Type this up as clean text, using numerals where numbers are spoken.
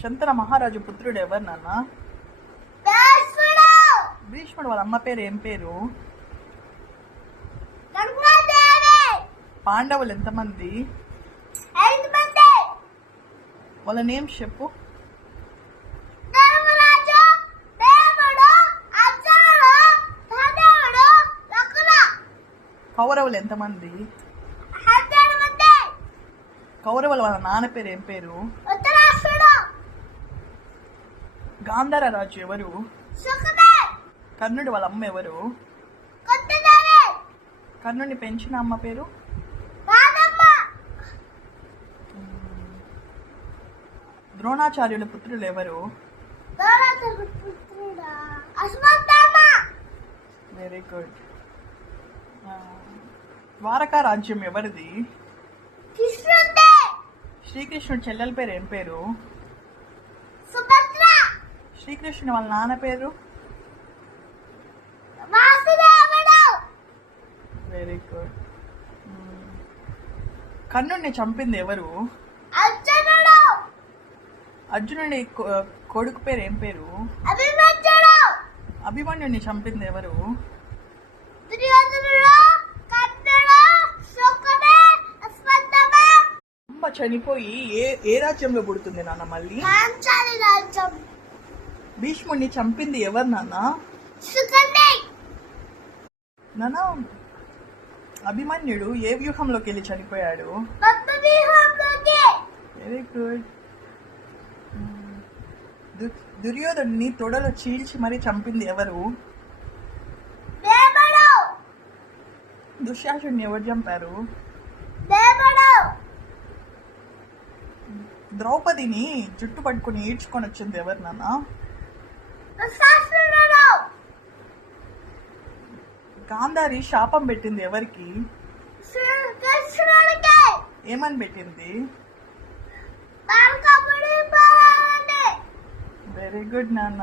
శంతన మహారాజు పుత్రుడు ఎవరు నాన్న? భీష్ముడు వాళ్ళ అమ్మ పేరు ఏం పేరు? పాండవులు ఎంతమంది? వాళ్ళ నేమ్స్ చెప్పు. కౌరవులు ఎంతమంది? కౌరవుల వాళ్ళ నాన్న పేరు ఏం పేరు? గాంధార రాజు ఎవరు? కర్ణుడు వాళ్ళ అమ్మ ఎవరు? కర్ణుడిని పెంచిన అమ్మ పేరు? ద్రోణాచార్యుల పుత్రులు ఎవరు? Very good. ద్వారకా రాజ్యం ఎవరిది? శ్రీకృష్ణుడు చెల్లెల పేరు ఏం పేరు? శ్రీకృష్ణుడు వాళ్ళ నాన్న పేరు? Very good. కర్ణుడిని చంపింది ఎవరు? అర్జునుడి కొడుకు పేరు ఏం పేరు? అభిమన్యుడిని చంపింది ఎవరు? అమ్మ చనిపోయి ఏ రాజ్యంలో పుడుతుంది నాన్న మళ్ళీ? భీష్ముడిని చంపింది ఎవరు నాన్న? నాన్న అభిమన్యుడు ఏ వ్యూహంలోకి వెళ్ళి చనిపోయాడు? Very good. దుర్యోధనుని తొడలు చీల్చి మరీ చంపింది ఎవరు? దుశ్శాసుడిని ఎవరు చంపారు? ద్రౌపదిని జుట్టు పట్టుకుని ఈడ్చుకొని వచ్చింది ఎవరు నాన్న? గాంధారి శాపం పెట్టింది ఎవరికి? ఏమని పెట్టింది? వెరీ గుడ్ నాన్న.